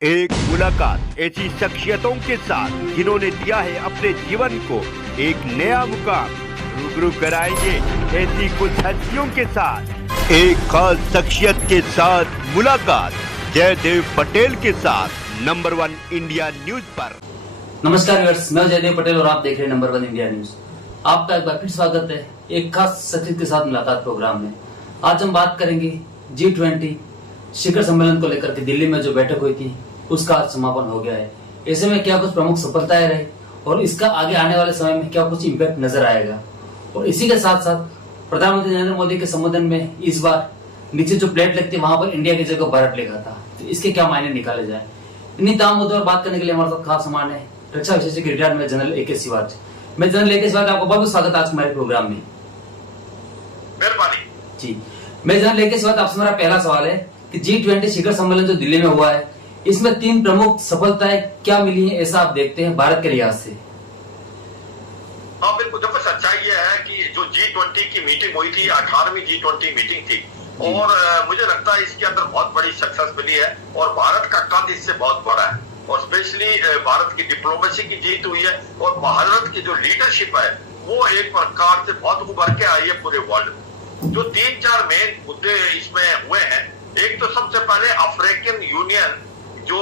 एक मुलाकात ऐसी शख्सियतों के साथ जिन्होंने दिया है अपने जीवन को एक नया मुकाम। रूबरू कराएंगे ऐसी कुछ हस्तियों के साथ एक खास शख्सियत के साथ मुलाकात जयदेव पटेल के साथ नंबर 1 इंडिया न्यूज पर। नमस्कार व्यूअर्स, मैं जयदेव पटेल और आप देख रहे हैं नंबर 1 इंडिया न्यूज। आपका एक बार फिर स्वागत है एक खास शख्सियत के साथ मुलाकात प्रोग्राम में। आज हम बात करेंगे G20 शिखर सम्मेलन को लेकर के दिल्ली में जो बैठक हुई थी उसका आज समापन हो गया है। ऐसे में क्या कुछ प्रमुख सफलताएं रही और इसका आगे आने वाले समय में क्या कुछ इम्पैक्ट नजर आएगा, और इसी के साथ साथ प्रधानमंत्री नरेंद्र मोदी के संबोधन में इस बार नीचे जो प्लेट लगती है वहां पर इंडिया की जगह भारत लिखा था, तो इसके क्या मायने निकाले जाए। इन्हीं तमाम मुद्दों पर बात करने के लिए हमारे साथ खास सामान है रक्षा विशेषज्ञ रिटायर्ड में जनरल AK सिवाच। मैं जनरल AK सिवाच आपको बहुत स्वागत आज हमारे प्रोग्राम में। मेहरबानी जी, मैं जनरल AK सिवाच आपसे मेरा पहला सवाल है कि G20 शिखर सम्मेलन जो दिल्ली में हुआ है इसमें 3 प्रमुख सफलताएं क्या मिली हैं, ऐसा आप देखते हैं भारत के लिहाज से? हाँ बिल्कुल, देखो सच्चाई ये है कि जो G20 की मीटिंग हुई थी 18वीं G20 मीटिंग थी और मुझे लगता है इसके अंदर बहुत बड़ी सक्सेस मिली है और भारत का कद इससे बहुत बड़ा है और स्पेशली भारत की डिप्लोमेसी की जीत हुई है और भारत की जो लीडरशिप है वो एक प्रकार से बहुत उभर के आई है पूरे वर्ल्ड में। जो 3-4 मेन मुद्दे इसमें हुए हैं, एक तो सबसे पहले अफ्रीकन यूनियन जो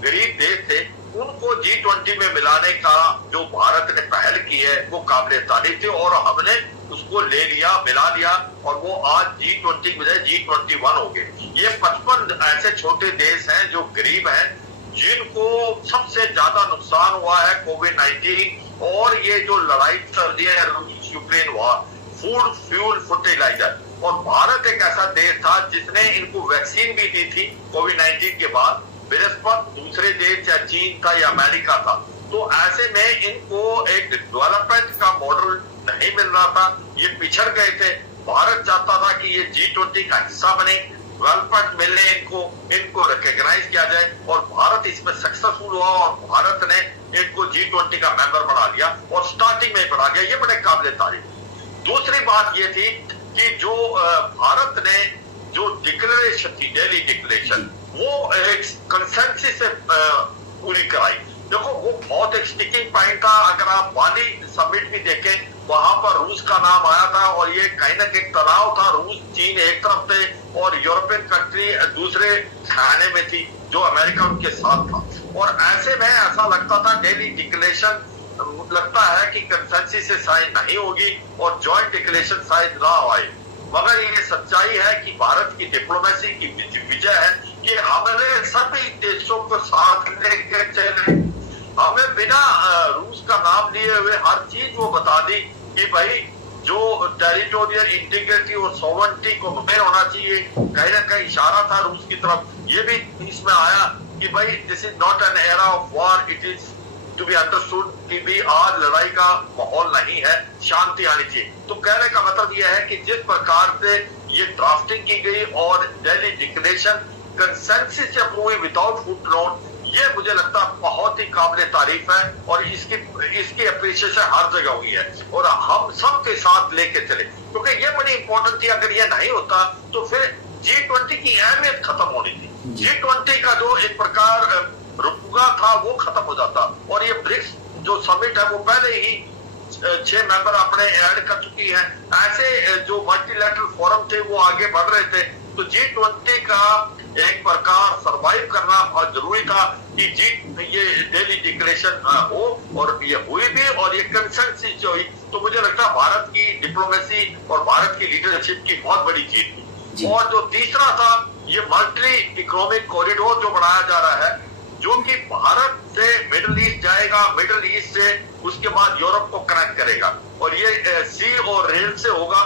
गरीब देश थे उनको G20 में मिलाने का जो भारत ने पहल की है वो काबिल तारीफ थी और हमने उसको ले लिया, मिला लिया और वो आज G20 की बजाय G21 हो गए। ये 55 ऐसे छोटे देश हैं जो गरीब हैं, जिनको सबसे ज्यादा नुकसान हुआ है कोविड-19 और ये जो लड़ाई चल रही है रूस Ukraine war, food fuel fertiliser, और भारत एक ऐसा देश था जिसने इनको वैक्सीन भी दी थी कोविड-19 के बाद, बृहस्पत दूसरे देश चाहे चीन था या अमेरिका था। तो ऐसे में इनको एक डेवलपमेंट का मॉडल नहीं मिल रहा था, ये पिछड़ गए थे। भारत चाहता था कि ये G20 का हिस्सा बने, डेवलपमेंट मिले, इनको रिकॉग्नाइज किया जाए और भारत इसमें सक्सेसफुल हुआ और भारत ने इनको G20 का मेंबर बना दिया और स्टार्टिंग में बना दिया, ये बड़े काबिल तारीफ। दूसरी बात ये थी कि जो भारत ने जो डिक्लेरेशन थी, दिल्ली डिक्लेरेशन, वो एक कंसेंसस से पूरी कराई। देखो वो बहुत एक स्टिकिंग पॉइंट था। अगर आप बाली समिट भी देखें वहां पर रूस का नाम आया था और ये कहीं ना कहीं तनाव था, रूस चीन एक तरफ थे और यूरोपियन कंट्री दूसरे खाने में थी जो अमेरिका उनके साथ था। और ऐसे में ऐसा लगता था दिल्ली डिक्लेरेशन लगता है कि कंसेंसस से साइन नहीं होगी और जॉइंट डिक्लेरेशन शायद ना आए, मगर ये सच्चाई है कि भारत की डिप्लोमेसी की विजय है कि हमने सभी देशों को साथ लेकर चले। हमें बिना रूस का नाम लिए हुए हर चीज वो बता दी कि भाई जो टेरिटोरियल इंटीग्रिटी और सॉवरेनिटी को मेंटेन होना चाहिए, कहीं ना कहीं इशारा था रूस की तरफ। ये भी इसमें आया कि भाई this is not an era of war, it is to be understood कि भी आज लड़ाई का माहौल नहीं है, शांति आनी चाहिए। तो कहने का मतलब यह है कि जिस प्रकार से ये ड्राफ्टिंग की गई और दिल्ली डिक्लेरेशन कंसेंसस से अप्रूव विदाउट फुटनोट, ये मुझे लगता है बहुत ही काबिल तारीफ है और इसकी अप्रिसिएशन हर जगह हुई है और हम सबके साथ लेके चले, क्योंकि ये बड़ी इंपॉर्टेंट थी। अगर ये नहीं होता तो फिर G20 की अहमियत खत्म होनी थी। G20 का जो एक प्रकार रुका था वो खत्म हो जाता और ये ब्रिक्स जो समिट है वो पहले ही 6 मेंबर अपने ऐड कर चुकी है। ऐसे जो मल्टीलैटरल फोरम थे वो आगे बढ़ रहे थे, तो G20 का एक प्रकार सरवाइव करना बहुत जरूरी था कि ये दिल्ली डिक्लेरेशन हो और ये हुई भी और ये कंसेंसस जो हुई, तो मुझे लगता है भारत की डिप्लोमेसी और भारत की लीडरशिप की बहुत बड़ी जीत थी। और जो तीसरा था ये मल्टी इकोनॉमिक कॉरिडोर जो बनाया जा रहा है, जो कि भारत से मिडिल ईस्ट जाएगा, मिडिल ईस्ट से उसके बाद यूरोप को कनेक्ट करेगा और ये सी और रेल से होगा।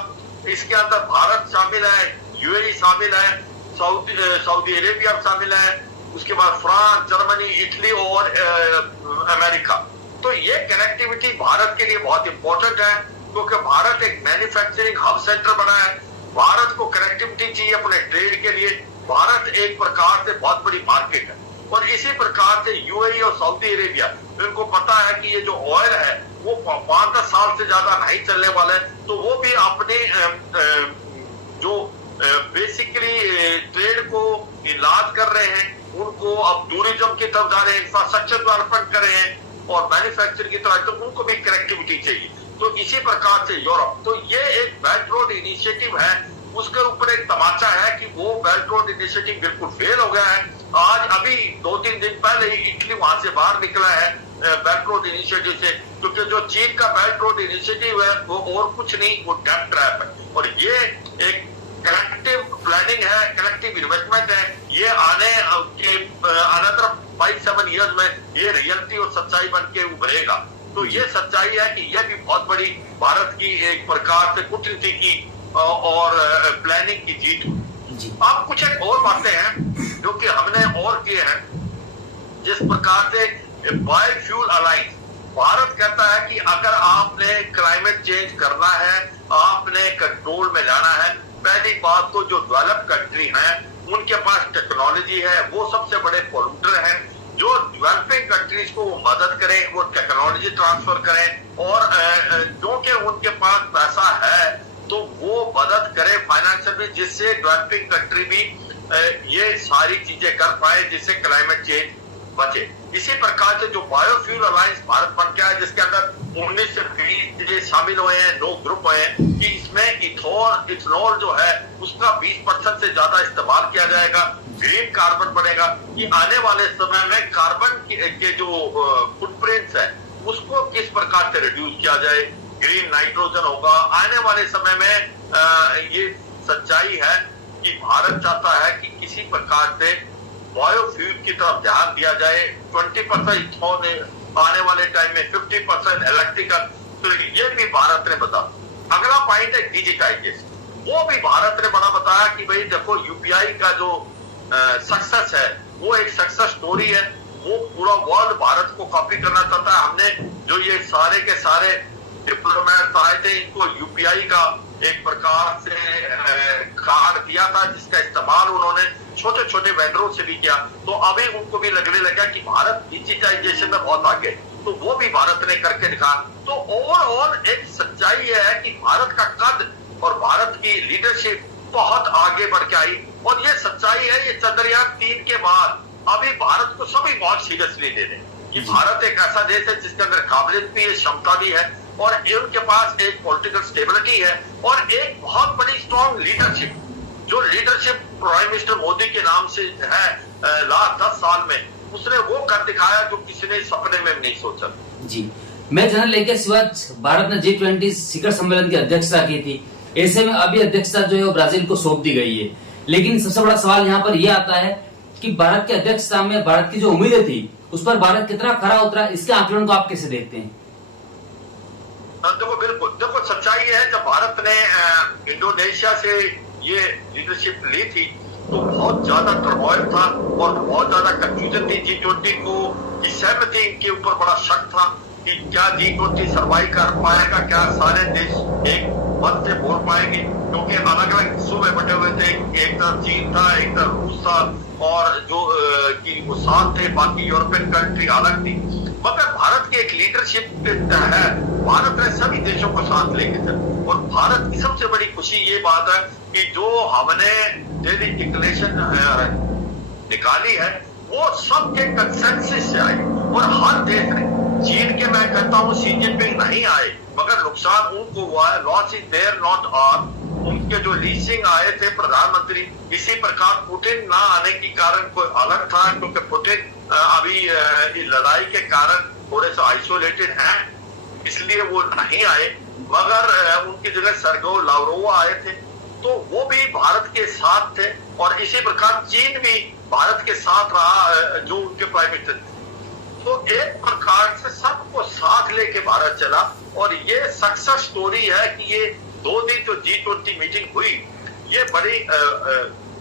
इसके अंदर भारत शामिल है, UAE शामिल है, सऊदी अरेबिया शामिल है, उसके बाद फ्रांस, जर्मनी, इटली और अमेरिका। तो ये कनेक्टिविटी भारत के लिए बहुत इंपॉर्टेंट है क्योंकि भारत एक मैन्युफैक्चरिंग हब सेंटर बना है। भारत को कनेक्टिविटी चाहिए अपने ट्रेड के लिए। भारत एक प्रकार से बहुत बड़ी मार्केट है और इसी प्रकार से UAE और सऊदी अरेबिया, इनको पता है कि ये जो ऑयल है वो 5-10 साल से ज्यादा नहीं चलने वाला है, तो वो भी अपने जो बेसिकली ट्रेड को इलाज कर रहे हैं उनको अब टूरिज्म की तरफ जा रहे हैं, इंफ्रास्ट्रक्चर डेवलपमेंट कर रहे हैं और मैन्युफैक्चरिंग की तरफ, तो उनको भी कनेक्टिविटी चाहिए। तो इसी प्रकार से यूरोप, तो ये एक बेल्ट रोड इनिशिएटिव है, उसके ऊपर एक तमाचा है कि वो बेल्ट रोड इनिशिएटिव बिल्कुल फेल हो गया है। आज अभी 2-3 दिन पहले ही इटली वहां से बाहर निकला है बेल्ट रोड इनिशिएटिव से, क्योंकि जो चीन का बेल्ट रोड इनिशिएटिव है वो और कुछ नहीं, वो डेट ट्रैप है। और ये एक कलेक्टिव प्लानिंग है, कलेक्टिव इन्वेस्टमेंट है। ये आने के अनदर 5-7 ईयर्स में ये रियलिटी और सच्चाई बन के उभरेगा। तो ये सच्चाई है कि यह भी बहुत बड़ी भारत की एक प्रकार से कूटनीति की और प्लानिंग की जीत हुई। अब कुछ एक और बातें हैं जो कि हमने और किए हैं, जिस प्रकार से बायोफ्यूल अलायंस, भारत कहता है कि अगर आपने क्लाइमेट चेंज करना है, आपने कंट्रोल में लाना है, पहली बात तो जो डेवलप कंट्री हैं उनके पास टेक्नोलॉजी है, वो सबसे बड़े पोल्यूटर हैं। जो डेवलपिंग कंट्रीज को मदद करें, वो टेक्नोलॉजी ट्रांसफर करें, और जो कि उनके पास पैसा है तो वो मदद करे फाइनेंशियल भी, जिससे डेवलपिंग कंट्री भी ये सारी चीजें कर पाए, जिससे क्लाइमेट चेंज बचे। इसी प्रकार से जो बायोफ्यूल अलायंस भारत बन गया है, जिसके अंदर 19 से 20 शामिल हुए हैं, 9 ग्रुप हुए हैं, कि इसमें इथेनॉल जो है उसका 20% से ज्यादा इस्तेमाल किया जाएगा, ग्रीन कार्बन बनेगा। कि आने वाले समय में कार्बन के जो फुटप्रिंट्स है उसको किस प्रकार से रिड्यूस किया जाए, ग्रीन नाइट्रोजन होगा। आने वाले समय में ये सच्चाई है कि भारत चाहता है कि किसी प्रकार से बायोफ्यूल की तरफ ध्यान दिया जाए। 20% इथेनॉल आने वाले टाइम में, 50% इलेक्ट्रिकल, तो ये भी भारत ने बताया। अगला पॉइंट है डिजिटाइजेशन, वो भी भारत ने बड़ा बताया कि भाई देखो यूपीआई का जो सक्सेस है वो एक सक्सेस स्टोरी है, वो पूरा वर्ल्ड भारत को कॉपी करना चाहता है। हमने जो ये सारे के सारे डिप्लोमेट आए थे, इनको यूपीआई का एक प्रकार से कार्ड दिया था, जिसका इस्तेमाल उन्होंने छोटे छोटे वेंडरों से भी किया। तो अभी उनको भी लगने लगा कि भारत डिजिटाइजेशन में बहुत आगे, तो वो भी भारत ने करके दिखा। तो ओवरऑल एक सच्चाई यह है कि भारत का कद और भारत की लीडरशिप बहुत आगे बढ़ के आई, और ये सच्चाई है। ये चंद्रयान 3 के बाद अभी भारत को सभी बहुत सीरियसली ले रहे हैं कि भारत एक ऐसा देश है जिसके अंदर काबिलियत भी है, क्षमता भी है, और उनके पास एक पॉलिटिकल स्टेबिलिटी है, और एक बहुत बड़ी स्ट्रॉन्ग लीडरशिप, जो लीडरशिप प्राइम मिनिस्टर मोदी के नाम से है लास्ट 10 साल में, उसने वो कर दिखाया जो किसी ने सपने में नहीं सोचा। जी, मैं जनरल लेके शिवाज, भारत ने G20 शिखर सम्मेलन की अध्यक्षता की थी। ऐसे में अभी अध्यक्षता जो है वो ब्राजील को सौंप दी गई है। लेकिन सबसे बड़ा सवाल यहाँ पर यह आता है कि भारत की अध्यक्षता में भारत की जो उम्मीदें थी उस पर भारत कितना खरा उतरा, इसके आकलन को आप कैसे देखते हैं? देखो, बिल्कुल देखो, सच्चाई है जब भारत ने इंडोनेशिया से ये लीडरशिप ली थी तो बहुत ज्यादा टर्मोइल था और बहुत ज्यादा कंफ्यूजन थी। G20 को की सहमति इनके ऊपर बड़ा शक था कि क्या G20 सर्वाइव कर पाएगा, क्या सारे देश एक मत से बोल पाएंगे, क्योंकि अलग अलग हिस्सों में बटे हुए थे। एक तरफ चीन था, एक तरफ रूस था, और जो कि वो साथ थे, बाकी यूरोपियन कंट्री अलग थी। मगर भारत की एक लीडरशिप है, भारत ने सभी देशों को साथ लेके चले। और भारत की सबसे बड़ी खुशी ये बात है कि जो हमने डेली डिक्लेरेशन निकाली है वो सबके कंसेंसस से आई, और हर देश ने, चीन के मैं कहता हूँ शी जिनपिंग नहीं आए, मगर नुकसान उनको हुआ है। Loss is there not our. उनके जो लीसिंग आए थे प्रधानमंत्री, इसी प्रकार पुतिन ना आने के कारण कोई अलग था, क्योंकि पुतिन अभी लड़ाई के कारण थोड़े से आइसोलेटेड हैं, इसलिए वो नहीं आए। मगर उनकी जगह सर्गेई लावरोव आए थे, तो वो भी भारत के साथ थे, और इसी प्रकार चीन भी भारत के साथ रहा, जो उनके प्राइम मिनिस्टर। तो एक प्रकार से सबको साथ लेके भारत चला, और ये सक्सेस स्टोरी है कि ये 2 दिन जो G20 मीटिंग हुई, ये बड़ी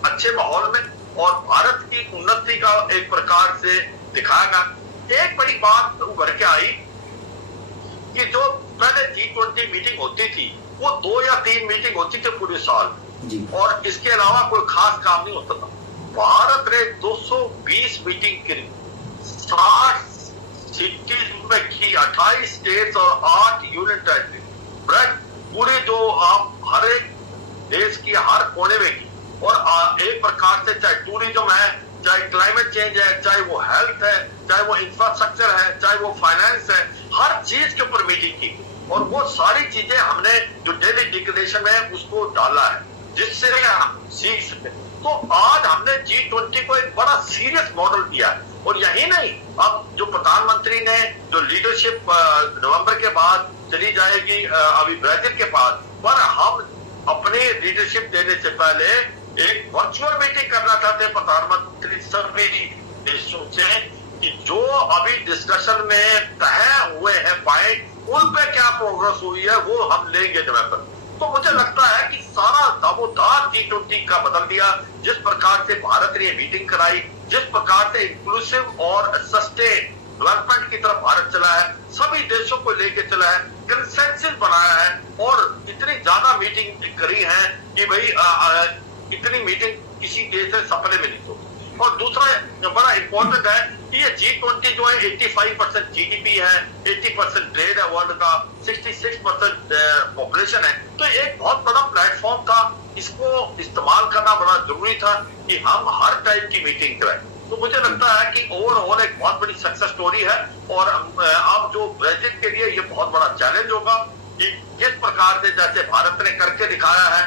अच्छे माहौल में और भारत की उन्नति का एक प्रकार से दिखाएगा। एक बड़ी बात उभर के आई कि जो पहले G20 मीटिंग होती थी वो 2 या 3 मीटिंग होती थी पूरे साल, और इसके अलावा कोई खास काम नहीं होता था। भारत ने 220 मीटिंग की, 60 सिटीज में की, 28 स्टेट्स और 8 यूनियन टेरिटरी, पूरी जो आप हर एक देश की हर कोने में की। और एक प्रकार से चाहे टूरिज्म है, चाहे क्लाइमेट चेंज एक्सचेंज है, चाहे वो हेल्थ है, चाहे वो इंफ्रास्ट्रक्चर है, चाहे वो फाइनेंस है, हर चीज के ऊपर मीटिंग की और वो सारी चीजें हमने जो डेली डिक्लेरेशन है उसको डाला है जिससे हम सीख सके। तो आज हमने G20 को एक बड़ा सीरियस मॉडल दिया है और यही नहीं, अब जो प्रधानमंत्री ने जो लीडरशिप नवंबर के बाद चली जाएगी अभी ब्राजील के पास, पर हम अपनी लीडरशिप देने से पहले एक वर्चुअल मीटिंग करना चाहते हैं प्रधानमंत्री सभी देशों से कि जो अभी डिस्कशन में तय हुए हैं पॉइंट, उन पे क्या प्रोग्रेस हुई है वो हम लेंगे नवंबर। तो मुझे लगता है कि सारा दामोदार G20 का बदल दिया। जिस प्रकार से भारत ने मीटिंग कराई, जिस प्रकार से इंक्लूसिव और सस्टेन डेवलपमेंट की तरफ भारत चला है, सभी देशों को लेके चला है, कंसेंसस बनाया है और इतनी ज्यादा मीटिंग करी है कि भाई इतनी मीटिंग किसी देश से सपने में नहीं होती। और दूसरा बड़ा इंपॉर्टेंट है कि ये G20 जो है 85% GDP है, 80% ट्रेड है वर्ल्ड का, 66% पॉपुलेशन है, तो एक बहुत बड़ा प्लेटफॉर्म था। इसको इस्तेमाल करना बड़ा जरूरी था कि हम हर टाइप की मीटिंग कराएं। तो मुझे लगता है कि ओवरऑल एक बहुत बड़ी सक्सेस स्टोरी है और अब जो ब्रेजिल के लिए ये बहुत बड़ा चैलेंज होगा कि जिस प्रकार से जैसे भारत ने करके दिखाया है,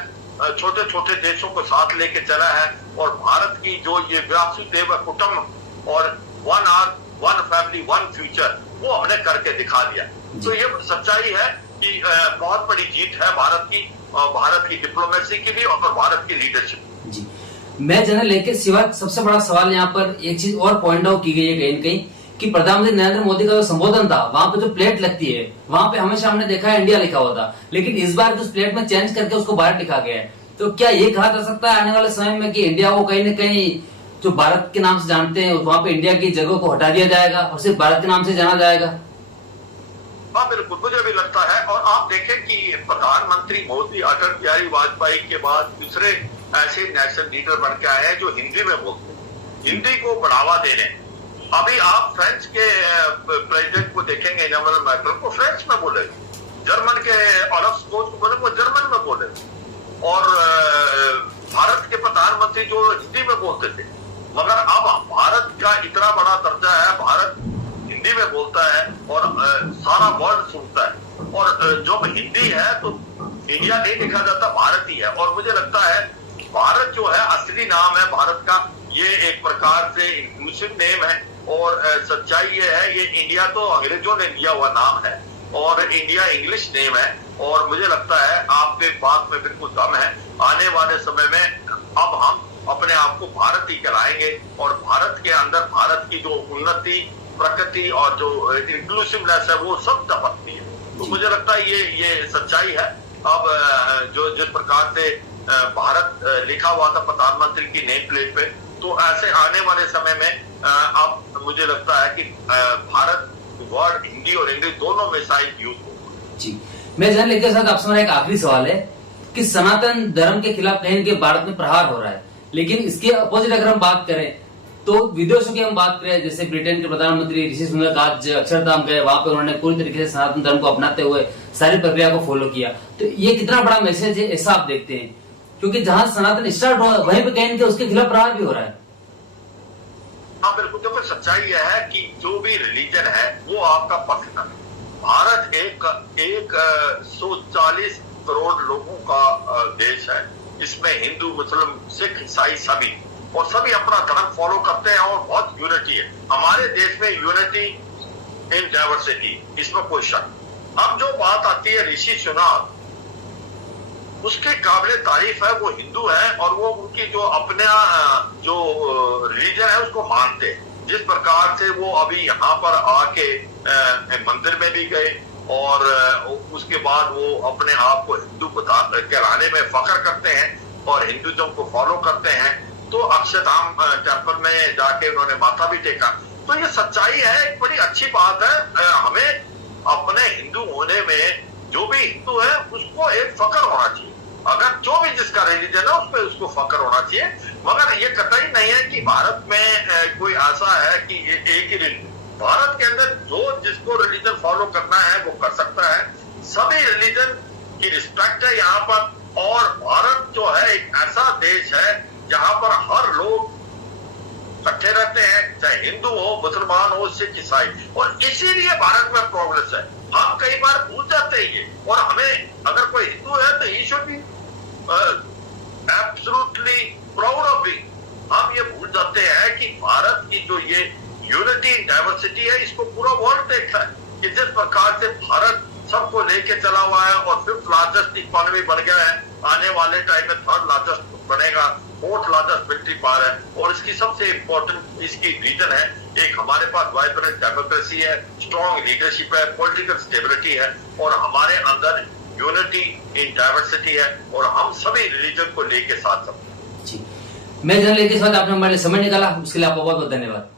छोटे छोटे देशों को साथ लेके चला है और भारत की जो ये वासुदेव कुटुंब और one earth, one family, one future, वो हमने करके दिखा दिया। तो ये सच्चाई है कि बहुत बड़ी जीत है भारत की डिप्लोमेसी की भी और भारत की लीडरशिप जी। मैं जनरल लेके सिवा सबसे बड़ा सवाल यहाँ पर एक चीज और पॉइंट आउट की गई है कहीं न कहीं कि प्रधानमंत्री नरेंद्र मोदी का जो संबोधन था, वहां पे जो प्लेट लगती है वहां पे हमेशा हमने देखा है इंडिया लिखा हुआ था, लेकिन इस बार उस प्लेट में चेंज करके उसको भारत लिखा गया है। तो क्या ये कहा जा सकता है आने वाले समय में कि इंडिया को कहीं न कहीं जो भारत के नाम से जानते हैं वहां पे इंडिया की जगह को हटा दिया जाएगा और सिर्फ भारत के नाम से जाना जाएगा? हाँ बिल्कुल, मुझे भी लगता है। और आप देखें कि प्रधानमंत्री मोदी अटल बिहारी वाजपेयी के बाद दूसरे ऐसे नेशनल लीडर बन के आए हैं जो हिंदी में बोलते हैं, हिंदी को बढ़ावा दे रहे हैं। अभी आप फ्रेंच के प्रेसिडेंट को देखेंगे, इमैनुअल मैक्रोन को फ्रेंच में बोले, जर्मन के ओलाफ स्कोल्ज को बोले वो जर्मन में बोले, और भारत के प्रधानमंत्री जो हिंदी में बोलते थे, मगर अब भारत का इतना बड़ा दर्जा है, भारत हिंदी में बोलता है और सारा वर्ल्ड सुनता है। और जब हिंदी है तो इंडिया नहीं देखा जाता, भारत ही है। और मुझे लगता है भारत जो है असली नाम है भारत का, ये एक प्रकार से इंक्लूसिव नेम है। और सच्चाई ये है, ये इंडिया तो अंग्रेजों ने लिया हुआ नाम है और इंडिया इंग्लिश नेम है। और मुझे लगता है आपके बात में बिल्कुल दम है, आने वाले समय में अब हम अपने आप को भारत ही कहलाएंगे और भारत के अंदर भारत की जो उन्नति, प्रगति और जो इंक्लूसिवनेस है वो सब टपकती है। तो मुझे लगता है ये सच्चाई है। अब जो जिस प्रकार से भारत लिखा हुआ था प्रधानमंत्री की नेम प्लेट पे, तो ऐसे आने वाले समय में अब मुझे लगता है कि भारत वर्ड हिंदी और इंग्लिश दोनों में शायद यूज होगा। जी, मैं जन लेके साथ आपसे मेरा एक आखिरी सवाल है कि सनातन धर्म के खिलाफ कहीं न कहीं भारत में प्रहार हो रहा है, लेकिन इसके अपोजिट अगर हम बात करें तो विदेशों की हम बात करें, जैसे ब्रिटेन के प्रधानमंत्री ऋषि सुनक आज अक्षरधाम गए, वहां पर उन्होंने पूरी तरीके से सनातन धर्म को अपनाते हुए सारी प्रक्रिया को फॉलो किया। तो ये कितना बड़ा मैसेज है ऐसा आप देखते हैं? क्योंकि जहां सनातन स्टार्ट हुआ वहीं पे कहीं उसके खिलाफ प्रहार भी हो रहा है। हाँ बिल्कुल, देखो सच्चाई यह है कि जो भी रिलीजन है वो आपका पक्ष है। भारत एक 140 करोड़ लोगों का देश है, इसमें हिंदू, मुस्लिम, सिख, ईसाई सभी, और सभी अपना धर्म फॉलो करते हैं और बहुत यूनिटी है। हमारे देश में यूनिटी इन डाइवर्सिटी, इसमें कोई शक। अब जो बात आती है ऋषि सुनक, उसके काबिले तारीफ है, वो हिंदू है और वो उनकी जो अपना जो रिलीजन है उसको मानते हैं। जिस प्रकार से वो अभी यहाँ पर आके मंदिर में भी गए और उसके बाद वो अपने आप को हिंदू कहलाने में फख्र करते हैं और हिंदुज्म को फॉलो करते हैं। तो अक्षरधाम टेम्पल में जाके उन्होंने माथा भी टेका। तो ये सच्चाई है, एक बड़ी अच्छी बात है। हमें अपने हिंदू होने में, जो भी हिंदू है उसको एक फख्र होना चाहिए। अगर जो भी जिसका रिलीजन है उस पर उसको फख्र होना चाहिए। मगर ये कतई नहीं है कि भारत में कोई ऐसा है कि एक ही रिलीजन। भारत के अंदर जो जिसको रिलीजन फॉलो करना है वो कर सकता है। सभी रिलीजन की रिस्पेक्ट है यहाँ पर। और भारत जो है एक ऐसा देश है जहां पर हर लोग इकट्ठे रहते हैं, चाहे हिंदू हो, मुसलमान हो, सिख, ईसाई। और इसीलिए भारत में प्रोग्रेस है। हम कई बार भूल जाते हैं ये, और हमें अगर कोई हिंदू है तो he should be absolutely proud of be. हम ये भूल जाते हैं कि भारत की जो ये यूनिटी इन डाइवर्सिटी है, इसको पूरा वर्ल्ड देखता है कि जिस प्रकार से भारत सबको लेके चला हुआ है और 5th लार्जेस्ट इकोनॉमी बन गया है, आने वाले टाइम में 3rd लार्जेस्ट बनेगा, 4th लार्जेस्ट मिलिट्री पावर है। और इसकी सबसे इंपॉर्टेंट इसकी रीजन है, एक हमारे पास वाइब्रेंट डेमोक्रेसी है, स्ट्रॉन्ग लीडरशिप है, पॉलिटिकल स्टेबिलिटी है, और हमारे अंदर यूनिटी इन डाइवर्सिटी है, और हम सभी रिलीजन को लेके साथ चलते हैं। जी, मैं जान लेके साथ आपने हमारे लिए समय निकाला, उसके लिए आपका बहुत बहुत धन्यवाद।